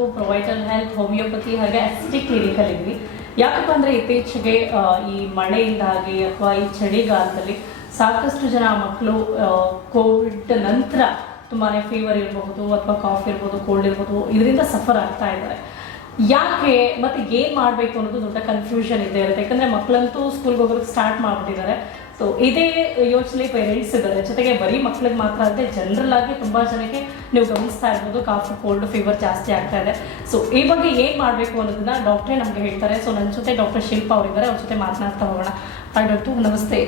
ಇವತ್ತು ಪ್ರೊವೈಡಲ್ health, homeopathy ಹಾಗೆ ಅಸಿಸ್ಟಿಕ್ clinical ಇದ್ವಿ. ಯಾಕಪ್ಪ ಅಂದರೆ ಇತ್ತೀಚೆಗೆ ಈ ಮಳೆಯಿಂದಾಗಿ ಅಥವಾ ಈ ಚಳಿಗಾಲದಲ್ಲಿ ಸಾಕಷ್ಟು ಜನ ಮಕ್ಕಳು ಕೋವಿಡ್ ನಂತರ ತುಂಬಾ ಫೀವರ್ ಇರಬಹುದು ಅಥವಾ ಕಾಫ್ ಇರ್ಬೋದು, ಕೋಲ್ಡ್ ಇರ್ಬೋದು, ಇದರಿಂದ ಸಫರ್ ಆಗ್ತಾ ಇದ್ದಾರೆ. ಯಾಕೆ ಮತ್ತು ಏನು ಮಾಡಬೇಕು ಅನ್ನೋದು ದೊಡ್ಡ ಕನ್ಫ್ಯೂಷನ್ ಇದ್ದೇ ಇರುತ್ತೆ. ಯಾಕಂದರೆ ಮಕ್ಕಳಂತೂ ಸ್ಕೂಲ್ಗೆ ಹೋಗೋದಕ್ಕೆ ಸ್ಟಾರ್ಟ್ ಮಾಡಿಬಿಟ್ಟಿದ್ದಾರೆ. ಸೊ ಇದೇ ಯೋಚನೆ ಪೇರೆಂಟ್ಸ್ ಇದ್ದಾರೆ. ಜೊತೆಗೆ ಬರೀ ಮಕ್ಳಿಗೆ ಮಾತ್ರ ಅಲ್ಲದೆ ಜನರಲ್ ಆಗಿ ತುಂಬ ಜನಕ್ಕೆ ನೀವು ಗಮನಿಸ್ತಾ ಇರ್ಬೋದು ಕಾಫ್, ಕೋಲ್ಡ್, ಫೀವರ್ ಜಾಸ್ತಿ ಆಗ್ತಾ ಇದೆ. ಸೊ ಈ ಬಗ್ಗೆ ಏನು ಮಾಡಬೇಕು ಅನ್ನೋದನ್ನ ಡಾಕ್ಟ್ರೇ ನಮಗೆ ಹೇಳ್ತಾರೆ. ಸೊ ನನ್ನ ಜೊತೆ ಡಾಕ್ಟರ್ ಶಿಲ್ಪಾ ಅವರಿದ್ದಾರೆ, ಅವ್ರ ಜೊತೆ ಮಾತನಾಡ್ತಾ ಹೋಗೋಣ. ಹಾಯ್ ಡಾಕ್ಟರ್, ನಮಸ್ತೆ.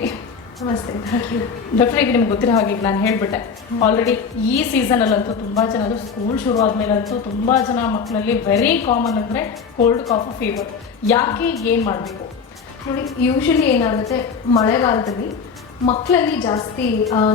ನಮಸ್ತೆ, ಥ್ಯಾಂಕ್ ಯು. ಡಾಕ್ಟರ್, ಈಗ ನಿಮ್ಗೆ ಗೊತ್ತಿರೋ ಹಾಗೆ ನಾನು ಹೇಳಿಬಿಟ್ಟೆ ಆಲ್ರೆಡಿ ಈ ಸೀಸನಲ್ಲಂತೂ ತುಂಬ ಜನ, ಅದು ಸ್ಕೂಲ್ ಶುರು ಆದಮೇಲಂತೂ ತುಂಬ ಜನ ಮಕ್ಕಳಲ್ಲಿ ವೆರಿ ಕಾಮನ್ ಅಂದರೆ ಕೋಲ್ಡ್, ಕಾಫ್, ಫೀವರ್. ಯಾಕೆ, ಏನು ಮಾಡಬೇಕು ನೋಡಿ, ಯೂಶಲಿ ಏನಾಗುತ್ತೆ ಮಳೆಗಾಲದಲ್ಲಿ ಮಕ್ಕಳಲ್ಲಿ ಜಾಸ್ತಿ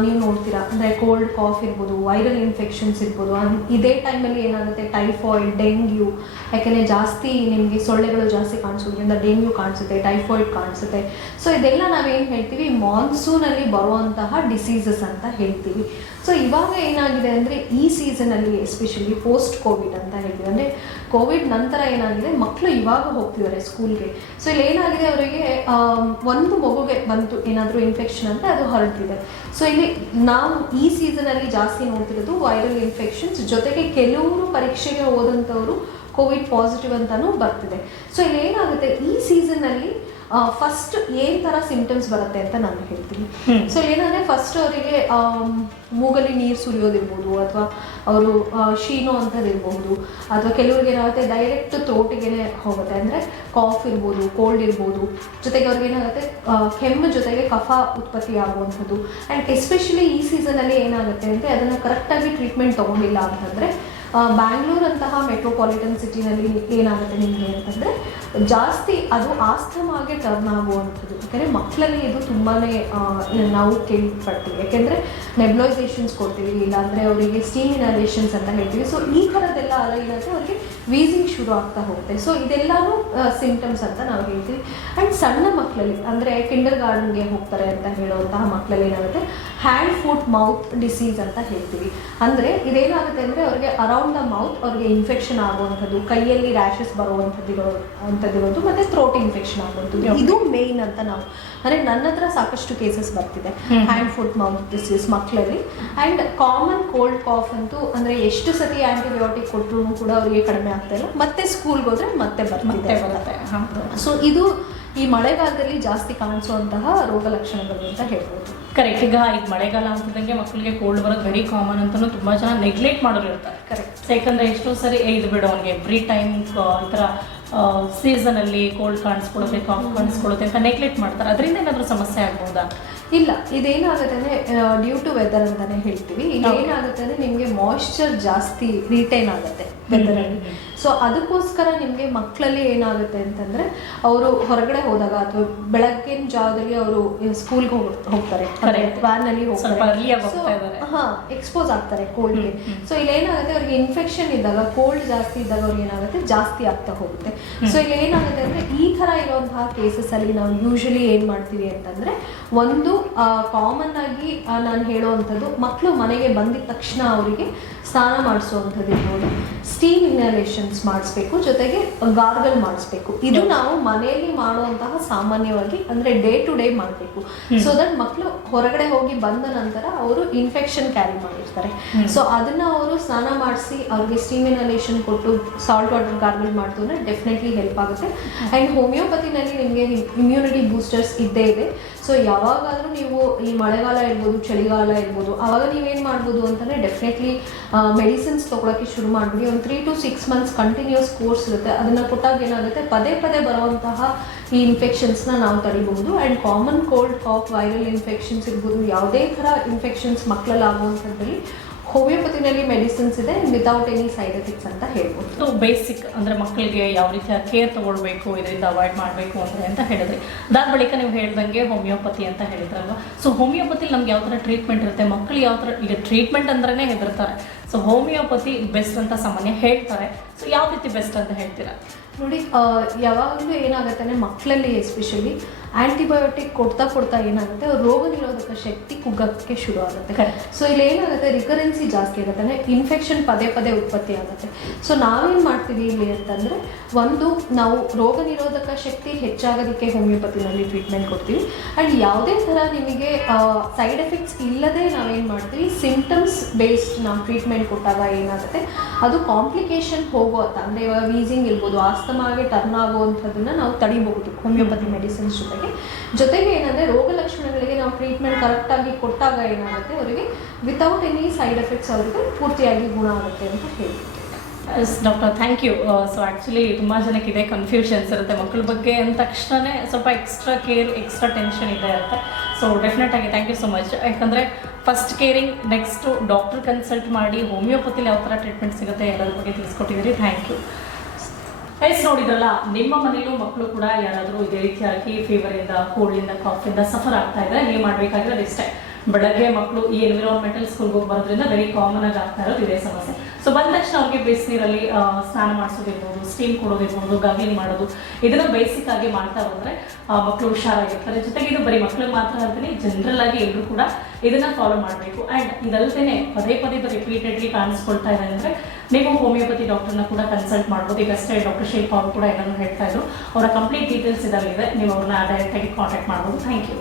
ನೀವು ನೋಡ್ತೀರಾ ಅಂದರೆ ಕೋಲ್ಡ್ ಕಾಫ್ ಇರ್ಬೋದು, ವೈರಲ್ ಇನ್ಫೆಕ್ಷನ್ಸ್ ಇರ್ಬೋದು. ಇದೇ ಟೈಮಲ್ಲಿ ಏನಾಗುತ್ತೆ ಟೈಫಾಯ್ಡ್, ಡೆಂಗ್ಯೂ, ಯಾಕೆಂದರೆ ಜಾಸ್ತಿ ನಿಮಗೆ ಸೊಳ್ಳೆಗಳು ಜಾಸ್ತಿ ಕಾಣಿಸೋದ್ರಿಂದ ಡೆಂಗ್ಯೂ ಕಾಣಿಸುತ್ತೆ, ಟೈಫಾಯ್ಡ್ ಕಾಣಿಸುತ್ತೆ. ಸೊ ಇದೆಲ್ಲ ನಾವೇನು ಹೇಳ್ತೀವಿ ಮಾನ್ಸೂನಲ್ಲಿ ಬರುವಂತಹ ಡಿಸೀಸಸ್ ಅಂತ ಹೇಳ್ತೀವಿ. ಸೊ ಇವಾಗ ಏನಾಗಿದೆ ಅಂದರೆ ಈ ಸೀಸನಲ್ಲಿ ಎಸ್ಪೆಷಲಿ ಪೋಸ್ಟ್ ಕೋವಿಡ್ ಅಂತ ಹೇಳ್ತೀವಿ. ಅಂದರೆ ಕೋವಿಡ್ ನಂತರ ಏನಾಗಿದೆ ಮಕ್ಕಳು ಇವಾಗ ಹೋಗ್ತಿದ್ದಾರೆ ಸ್ಕೂಲ್ಗೆ. ಸೊ ಇಲ್ಲಿ ಏನಾಗಿದೆ ಅವರಿಗೆ ಒಂದು ಮಗುಗೆ ಬಂತು ಏನಾದರೂ ಇನ್ಫೆಕ್ಷನ್ ಅಂತ ಅದು ಹರಡ್ತಿದೆ. ಸೊ ಇಲ್ಲಿ ನಾವು ಈ ಸೀಸನಲ್ಲಿ ಜಾಸ್ತಿ ನೋಡ್ತಿರೋದು ವೈರಲ್ ಇನ್ಫೆಕ್ಷನ್ಸ್, ಜೊತೆಗೆ ಕೆಲವರು ಪರೀಕ್ಷೆಗೆ ಹೋದಂಥವರು ಕೋವಿಡ್ ಪಾಸಿಟಿವ್ ಅಂತಲೂ ಬರ್ತಿದೆ. ಸೊ ಇಲ್ಲಿ ಏನಾಗುತ್ತೆ ಈ ಸೀಸನ್ನಲ್ಲಿ ಫಸ್ಟ್ ಏನು ಥರ ಸಿಂಪ್ಟಮ್ಸ್ ಬರುತ್ತೆ ಅಂತ ನಾನು ಹೇಳ್ತೀನಿ. ಸೊ ಏನಂದರೆ ಫಸ್ಟ್ ಅವರಿಗೆ ಮೂಗಲ್ಲಿ ನೀರು ಸುರಿಯೋದಿರ್ಬೋದು, ಅಥವಾ ಅವರು ಶೀನೋ ಅಂಥದ್ದಿರ್ಬೋದು, ಅಥವಾ ಕೆಲವ್ರಿಗೆ ಏನಾಗುತ್ತೆ ಡೈರೆಕ್ಟ್ ಥ್ರೋಟಿಗೆ ಹೋಗುತ್ತೆ, ಅಂದರೆ ಕಾಫ್ ಇರ್ಬೋದು, ಕೋಲ್ಡ್ ಇರ್ಬೋದು. ಜೊತೆಗೆ ಅವ್ರಿಗೆ ಏನಾಗುತ್ತೆ ಕೆಮ್ಮು ಜೊತೆಗೆ ಕಫ ಉತ್ಪತ್ತಿ ಆಗುವಂಥದ್ದು. ಆ್ಯಂಡ್ ಎಸ್ಪೆಷಲಿ ಈ ಸೀಸನಲ್ಲಿ ಏನಾಗುತ್ತೆ ಅಂದರೆ ಅದನ್ನು ಕರೆಕ್ಟಾಗಿ ಟ್ರೀಟ್ಮೆಂಟ್ ತೊಗೊಂಡಿಲ್ಲ ಅಂತಂದರೆ ಬ್ಯಾಂಗ್ಳೂರ್ ಅಂತಹ ಮೆಟ್ರೋಪಾಲಿಟನ್ ಸಿಟಿನಲ್ಲಿ ಏನಾಗುತ್ತೆ ನಿಮಗೆ ಅಂತಂದರೆ ಜಾಸ್ತಿ ಅದು ಆಸ್ತಮಾಗೆ ಟರ್ನ್ ಆಗುವಂಥದ್ದು. ಯಾಕೆಂದರೆ ಮಕ್ಕಳಲ್ಲಿ ಇದು ತುಂಬಾ ನಾವು ಕೇಳ್ಪಡ್ತೀವಿ. ಯಾಕೆಂದರೆ ನೆಬ್ಲೈಸೇಷನ್ಸ್ ಕೊಡ್ತೀವಿ, ಇಲ್ಲಾಂದರೆ ಅವರಿಗೆ ಸ್ಟೀಮ್ ಇನಲೇಷನ್ಸ್ ಅಂತ ಹೇಳ್ತೀವಿ. ಸೊ ಈ ಥರದ್ದೆಲ್ಲ ಅಲ್ಲ ಏನಾಗುತ್ತೆ ಅವರಿಗೆ ವೀಸಿಂಗ್ ಶುರು ಆಗ್ತಾ ಹೋಗುತ್ತೆ. ಸೊ ಇದೆಲ್ಲವೂ ಸಿಂಪ್ಟಮ್ಸ್ ಅಂತ ನಾವು ಹೇಳ್ತೀವಿ. ಆ್ಯಂಡ್ ಸಣ್ಣ ಮಕ್ಕಳಲ್ಲಿ ಅಂದರೆ ಕಿಂಡರ್ ಗಾರ್ಡನ್ಗೆ ಹೋಗ್ತಾರೆ ಅಂತ ಹೇಳುವಂತಹ ಮಕ್ಕಳಲ್ಲಿ ಏನಾಗುತ್ತೆ ಹ್ಯಾಂಡ್, ಫುಟ್, ಮೌತ್ ಡಿಸೀಸ್ ಅಂತ ಹೇಳ್ತೀವಿ. ಅಂದರೆ ಇದೇನಾಗುತ್ತೆ ಅಂದರೆ ಅವ್ರಿಗೆ ಅರೌಂಡ್ ದ ಮೌತ್ ಅವ್ರಿಗೆ ಇನ್ಫೆಕ್ಷನ್ ಆಗುವಂಥದ್ದು, ಕೈಯಲ್ಲಿ ರ್ಯಾಷಸ್ ಬರುವಂಥದ್ದಿರೋದು ಮತ್ತು ಥ್ರೋಟ್ ಇನ್ಫೆಕ್ಷನ್ ಆಗುವಂಥದ್ದು. ಇದು ಮೇಯ್ನ್ ಅಂತ ನಾವು ಅಂದರೆ ನನ್ನ ಹತ್ರ ಸಾಕಷ್ಟು ಕೇಸಸ್ ಬರ್ತಿದೆ ಹ್ಯಾಂಡ್, ಫುಟ್, ಮೌತ್ ಡಿಸೀಸ್ ಮಕ್ಕಳಲ್ಲಿ. ಆ್ಯಂಡ್ ಕಾಮನ್ ಕೋಲ್ಡ್ ಕಾಫ್ ಅಂತೂ ಅಂದರೆ ಎಷ್ಟು ಸತಿ ಆ್ಯಂಟಿಬಯೋಟಿಕ್ ಕೊಟ್ಟರು ಕೂಡ ಅವರಿಗೆ ಕಡಿಮೆ ಆಗ್ತಾ ಇಲ್ಲ, ಮತ್ತೆ ಸ್ಕೂಲ್ಗೆ ಹೋದರೆ ಮತ್ತೆ ಬರುತ್ತೆ. ಸೊ ಇದು ಈ ಮಳೆಗಾಲದಲ್ಲಿ ಜಾಸ್ತಿ ಕಾಣಿಸುವಂತಹ ರೋಗ ಲಕ್ಷಣಗಳು ಅಂತ ಹೇಳ್ಬೋದು. ಕರೆಕ್ಟ್. ಈಗ ಮಳೆಗಾಲ ಅಂತಿದ್ದಂಗೆ ಮಕ್ಕಳಿಗೆ ಕೋಲ್ಡ್ ಬರೋದು ವೆರಿ ಕಾಮನ್ ಅಂತಲೂ ತುಂಬ ಜನ ನೆಗ್ಲೆಕ್ಟ್ ಮಾಡೋರು ಇರ್ತಾರೆ. ಕರೆಕ್ಟ್. ಯಾಕಂದರೆ ಎಷ್ಟೋ ಸರಿ ಇದು ಬಿಡು ಅವನಿಗೆ ಎವ್ರಿ ಟೈಮ್ ಈ ಥರ ಸೀಸನಲ್ಲಿ ಕೋಲ್ಡ್ ಕಾಣಿಸ್ಕೊಳ್ಳುತ್ತೆ, ಕಾಫ್ ಕಾಣಿಸ್ಕೊಳ್ಳುತ್ತೆ ಅಂತ ನೆಗ್ಲೆಕ್ಟ್ ಮಾಡ್ತಾರೆ. ಅದರಿಂದ ಏನಾದರೂ ಸಮಸ್ಯೆ ಆಗ್ಬೋದಾ? ಇಲ್ಲ, ಇದೇನಾಗುತ್ತೆ ಅಂದರೆ ಡ್ಯೂ ಟು ವೆದರ್ ಅಂತಲೇ ಹೇಳ್ತೀವಿ. ಈಗ ಏನಾಗುತ್ತೆ ಅಂದರೆ ನಿಮಗೆ ಮಾಯಿಶ್ಚರ್ ಜಾಸ್ತಿ ರಿಟೈನ್ ಆಗುತ್ತೆ ವೆದರಲ್ಲಿ. ಸೊ ಅದಕ್ಕೋಸ್ಕರ ನಿಮಗೆ ಮಕ್ಕಳಲ್ಲಿ ಏನಾಗುತ್ತೆ ಅಂತಂದರೆ ಅವರು ಹೊರಗಡೆ ಹೋದಾಗ ಅಥವಾ ಬೆಳಗ್ಗಿನ ಜಾವದಲ್ಲಿ ಅವರು ಸ್ಕೂಲ್ಗೆ ಹೋಗ್ತಾರೆ, ವ್ಯಾನಲ್ಲಿ ಹೋಗ್ತಾರೆ, ಎಕ್ಸ್ಪೋಸ್ ಆಗ್ತಾರೆ ಕೋಲ್ಡ್ಗೆ. ಸೊ ಇಲ್ಲಿ ಏನಾಗುತ್ತೆ ಅವ್ರಿಗೆ ಇನ್ಫೆಕ್ಷನ್ ಇದ್ದಾಗ, ಕೋಲ್ಡ್ ಜಾಸ್ತಿ ಇದ್ದಾಗ ಅವ್ರಿಗೆ ಏನಾಗುತ್ತೆ ಜಾಸ್ತಿ ಆಗ್ತಾ ಹೋಗುತ್ತೆ. ಸೊ ಇಲ್ಲಿ ಏನಾಗುತ್ತೆ ಅಂದರೆ ಈ ಥರ ಇರುವಂತಹ ಕೇಸಸ್ಸಲ್ಲಿ ನಾವು ಯೂಶಲಿ ಏನು ಮಾಡ್ತೀವಿ ಅಂತಂದರೆ ಒಂದು ಕಾಮನ್ ಆಗಿ ನಾನು ಹೇಳುವಂಥದ್ದು ಮಕ್ಕಳು ಮನೆಗೆ ಬಂದಿದ ತಕ್ಷಣ ಅವರಿಗೆ ಸ್ನಾನ ಮಾಡಿಸುವಂಥದ್ದು ಇರ್ಬೋದು, ಸ್ಟೀಮ್ ಇನ್ಹಲೇಷನ್ಸ್ ಮಾಡಿಸ್ಬೇಕು, ಜೊತೆಗೆ ಗಾರ್ಗಲ್ ಮಾಡಿಸ್ಬೇಕು. ಇದು ನಾವು ಮನೆಯಲ್ಲಿ ಮಾಡುವಂತಹ ಸಾಮಾನ್ಯವಾಗಿ ಅಂದರೆ ಡೇ ಟು ಡೇ ಮಾಡಬೇಕು. ಸೊ ದಟ್ ಮಕ್ಕಳು ಹೊರಗಡೆ ಹೋಗಿ ಬಂದ ನಂತರ ಅವರು ಇನ್ಫೆಕ್ಷನ್ ಕ್ಯಾರಿ ಮಾಡಿರ್ತಾರೆ. ಸೊ ಅದನ್ನ ಅವರು ಸ್ನಾನ ಮಾಡಿಸಿ ಅವ್ರಿಗೆ ಸ್ಟೀಮ್ ಇನ್ಹಲೇಷನ್ ಕೊಟ್ಟು ಸಾಲ್ಟ್ ವಾಟರ್ ಗಾರ್ಗಲ್ ಮಾಡ್ತು ಅಂದರೆ ಡೆಫಿನೆಟ್ಲಿ ಹೆಲ್ಪ್ ಆಗುತ್ತೆ. ಆ್ಯಂಡ್ ಹೋಮಿಯೋಪತಿನಲ್ಲಿ ನಿಮಗೆ ಇಮ್ಯುನಿಟಿ ಬೂಸ್ಟರ್ಸ್ ಇದ್ದೇ ಇದೆ. ಸೊ ಯಾವಾಗಾದರೂ ನೀವು ಈ ಮಳೆಗಾಲ ಇರ್ಬೋದು, ಚಳಿಗಾಲ ಇರ್ಬೋದು, ಆವಾಗ ನೀವೇನು ಮಾಡ್ಬೋದು ಅಂತಂದರೆ ಡೆಫಿನೆಟ್ಲಿ ಮೆಡಿಸಿನ್ಸ್ ತೊಗೊಳಕ್ಕೆ ಶುರು ಮಾಡಿಬಿಡಿ. ಒಂದು 3 to 6 months ಕಂಟಿನ್ಯೂಸ್ ಕೋರ್ಸ್ ಇರುತ್ತೆ. ಅದನ್ನು ಕೊಟ್ಟಾಗ ಏನಾಗುತ್ತೆ ಪದೇ ಪದೇ ಬರುವಂತಹ ಈ ಇನ್ಫೆಕ್ಷನ್ಸ್ನ ನಾವು ತಡಿಬಹುದು. And common cold, cough, viral infections ಇರ್ಬೋದು, ಯಾವುದೇ ಥರ ಇನ್ಫೆಕ್ಷನ್ಸ್ ಮಕ್ಕಳಲ್ಲಿ ಆಗುವಂಥದ್ದಲ್ಲಿ ಹೋಮಿಯೋಪತಿನಲ್ಲಿ ಮೆಡಿಸಿನ್ಸ್ ಇದೆ ವಿತೌಟ್ ಎನಿ ಸೈಡ್ ಎಫೆಕ್ಟ್ಸ್ ಅಂತ ಹೇಳ್ಬೋದು. ಬೇಸಿಕ್ ಅಂದರೆ ಮಕ್ಕಳಿಗೆ ಯಾವ ರೀತಿಯ ಕೇರ್ ತೊಗೊಳ್ಬೇಕು, ಇದರಿಂದ ಅವಾಯ್ಡ್ ಮಾಡಬೇಕು ಅಂದರೆ ಅಂತ ಹೇಳಿದ್ರಿ. ಅದಾದ ಬಳಿಕ ನೀವು ಹೇಳ್ದಂಗೆ ಹೋಮಿಯೋಪತಿ ಅಂತ ಹೇಳಿದ್ರಲ್ವ. ಸೊ ಹೋಮಿಯೋಪತಿಲಿ ನಮ್ಗೆ ಯಾವ ಥರ ಟ್ರೀಟ್ಮೆಂಟ್ ಇರುತ್ತೆ, ಮಕ್ಕಳು ಯಾವ ಥರ, ಈಗ ಟ್ರೀಟ್ಮೆಂಟ್ ಅಂದ್ರೇ ಹೆದರ್ತಾರೆ. ಸೊ ಹೋಮಿಯೋಪತಿ ಬೆಸ್ಟ್ ಅಂತ ಸಾಮಾನ್ಯ ಹೇಳ್ತಾರೆ. ಸೊ ಯಾವ ರೀತಿ ಬೆಸ್ಟ್ ಅಂತ ಹೇಳ್ತೀರಾ? ನೋಡಿ, ಯಾವಾಗಲೂ ಏನಾಗುತ್ತೆ ಅಂದರೆ ಮಕ್ಕಳಲ್ಲಿ ಎಸ್ಪೆಷಲಿ ಆಂಟಿಬಯೋಟಿಕ್ ಕೊಡ್ತಾ ಏನಾಗುತ್ತೆ ಅವ್ರ ರೋಗ ನಿರೋಧಕ ಶಕ್ತಿ ಕುಗ್ಗಕ್ಕೆ ಶುರು ಆಗುತ್ತೆ. Correct. ಸೊ ಇಲ್ಲಿ ಏನಾಗುತ್ತೆ ರಿಕರೆನ್ಸಿ ಜಾಸ್ತಿ ಆಗುತ್ತೆ, ಅಂದರೆ ಇನ್ಫೆಕ್ಷನ್ ಪದೇ ಉತ್ಪತ್ತಿ ಆಗುತ್ತೆ. ಸೊ ನಾವೇನು ಮಾಡ್ತೀವಿ ಇಲ್ಲಿ ಅಂತಂದರೆ, ಒಂದು ನಾವು ರೋಗ ನಿರೋಧಕ ಶಕ್ತಿ ಹೆಚ್ಚಾಗೋದಕ್ಕೆ ಹೋಮಿಯೋಪತಿನಲ್ಲಿ ಟ್ರೀಟ್ಮೆಂಟ್ ಕೊಡ್ತೀವಿ. ಆ್ಯಂಡ್ ಯಾವುದೇ ಥರ ನಿಮಗೆ ಸೈಡ್ ಎಫೆಕ್ಟ್ಸ್ ಇಲ್ಲದೆ ನಾವೇನು ಮಾಡ್ತೀವಿ, ಸಿಂಟಮ್ಸ್ ಬೇಸ್ಡ್ ನಾವು ಟ್ರೀಟ್ಮೆಂಟ್ ಕೊಟ್ಟಾಗ ಏನಾಗುತ್ತೆ ಅದು ಕಾಂಪ್ಲಿಕೇಶನ್ ಹೋಗುವಂಥ, ಅಂದರೆ ಇವಾಗ ವೀಸಿಂಗ್ ಇರ್ಬೋದು, ಆಸ್ತಮಾಗೆ ಟರ್ನ್ ಆಗುವಂಥದ್ದನ್ನು ನಾವು ತಡಿಬಹುದು ಹೋಮಿಯೋಪತಿ ಮೆಡಿಸಿನ್ಸ್ ಜೊತೆಗೆ ಏನಂದರೆ ರೋಗ ಲಕ್ಷಣಗಳಿಗೆ ನಾವು ಟ್ರೀಟ್ಮೆಂಟ್ ಕರೆಕ್ಟಾಗಿ ಕೊಟ್ಟಾಗ ಏನಾಗುತ್ತೆ ಅವರಿಗೆ ವಿತೌಟ್ ಎನಿ ಸೈಡ್ ಎಫೆಕ್ಟ್ಸ್ ಅವರಿಗೆ ಪೂರ್ತಿಯಾಗಿ ಗುಣ ಆಗುತ್ತೆ ಅಂತ ಹೇಳ್ತೀವಿ. Doctor thank you. So actually ತುಂಬ ಜನಕ್ಕೆ ಇದೆ ಕನ್ಫ್ಯೂಷನ್ಸ್ ಇರುತ್ತೆ ಮಕ್ಕಳ ಬಗ್ಗೆ ಅಂದ ತಕ್ಷಣವೇ ಸ್ವಲ್ಪ ಎಕ್ಸ್ಟ್ರಾ ಕೇರ್ ಎಕ್ಸ್ಟ್ರಾ ಟೆನ್ಷನ್ ಇದೆ ಇರುತ್ತೆ. ಸೊ ಡೆಫಿನೆಟಾಗಿ ಥ್ಯಾಂಕ್ ಯು ಸೊ ಮಚ್. ಯಾಕಂದರೆ first caring, next doctor consult ಮಾಡಿ ಹೋಮಿಯೋಪತಿಲಿ ಯಾವ ಥರ ಟ್ರೀಟ್ಮೆಂಟ್ ಸಿಗುತ್ತೆ ಎಲ್ಲರ ಬಗ್ಗೆ ತಿಳಿಸ್ಕೊಟ್ಟಿದ್ದೀರಿ. Thank you. ನೋಡಿದ್ರಲ್ಲ, ನಿಮ್ಮ ಮನೇಲೂ ಮಕ್ಕಳು ಕೂಡ ಯಾರಾದರೂ ಇದೇ ರೀತಿಯಾಗಿ ಫೀವರಿಂದ, ಕೋಲ್ಡಿಂದ, ಕಾಫಿಂದ ಸಫರ್ ಆಗ್ತಾ ಇದ್ದಾರೆ, ನೀವು ಮಾಡಬೇಕಾಗಿರೋದು ಇಷ್ಟೇ. ಬೆಳಗ್ಗೆ ಮಕ್ಕಳು ಈ ಎನ್ವಿರಾನ್ಮೆಂಟಲ್ ಸ್ಕೂಲ್ಗೆ ಹೋಗಿ ಬರೋದ್ರಿಂದ ವೆರಿ ಕಾಮನ್ ಆಗಿ ಆಗ್ತಾ ಇರೋದು ಇದೇ ಸಮಸ್ಯೆ. ಸೊ ಬಂದ ತಕ್ಷಣ ಅವ್ರಿಗೆ ಬಿಸಿನೀರಲ್ಲಿ ಸ್ನಾನ ಮಾಡಿಸೋದಿರ್ಬೋದು, ಸ್ಟೀಮ್ ಕೊಡೋದಿರ್ಬೋದು, ಗಾಗ್ಲಿಂಗ್ ಮಾಡೋದು, ಇದನ್ನು ಬೇಸಿಕ್ ಆಗಿ ಮಾಡ್ತಾ ಬಂದರೆ ಮಕ್ಕಳು ಹುಷಾರಾಗಿರ್ತಾರೆ. ಜೊತೆಗೆ ಇದು ಬರೀ ಮಕ್ಕಳಿಗೆ ಮಾತ್ರ ಅಂತೀನಿ, ಜನರಲ್ ಆಗಿ ಎಲ್ಲರೂ ಕೂಡ ಇದನ್ನು ಫಾಲೋ ಮಾಡಬೇಕು. ಆ್ಯಂಡ್ ಇದಲ್ಲದೇ ಪದೇ ರಿಪೀಟೆಡ್ಲಿ ಕಾಣಿಸ್ಕೊಳ್ತಾ ಇದೆ ಅಂದರೆ ನೀವು ಹೋಮಿಯೋಪತಿ ಡಾಕ್ಟರ್ನ ಕೂಡ ಕನ್ಸಲ್ಟ್ ಮಾಡ್ಬೋದು. ಈಗಷ್ಟೇ ಡಾಕ್ಟರ್ ಶಿಲ್ಪ ಅವರು ಕೂಡ ಎಲ್ಲರೂ ಹೇಳ್ತಾ ಇದ್ರು. ಅವರ ಕಂಪ್ಲೀಟ್ ಡೀಟೇಲ್ಸ್ ಇದರಲ್ಲಿದೆ, ನೀವು ಅವ್ರನ್ನ ಡೈರೆಕ್ಟಾಗಿ ಕಾಂಟ್ಯಾಕ್ಟ್ ಮಾಡ್ಬೋದು. Thank you.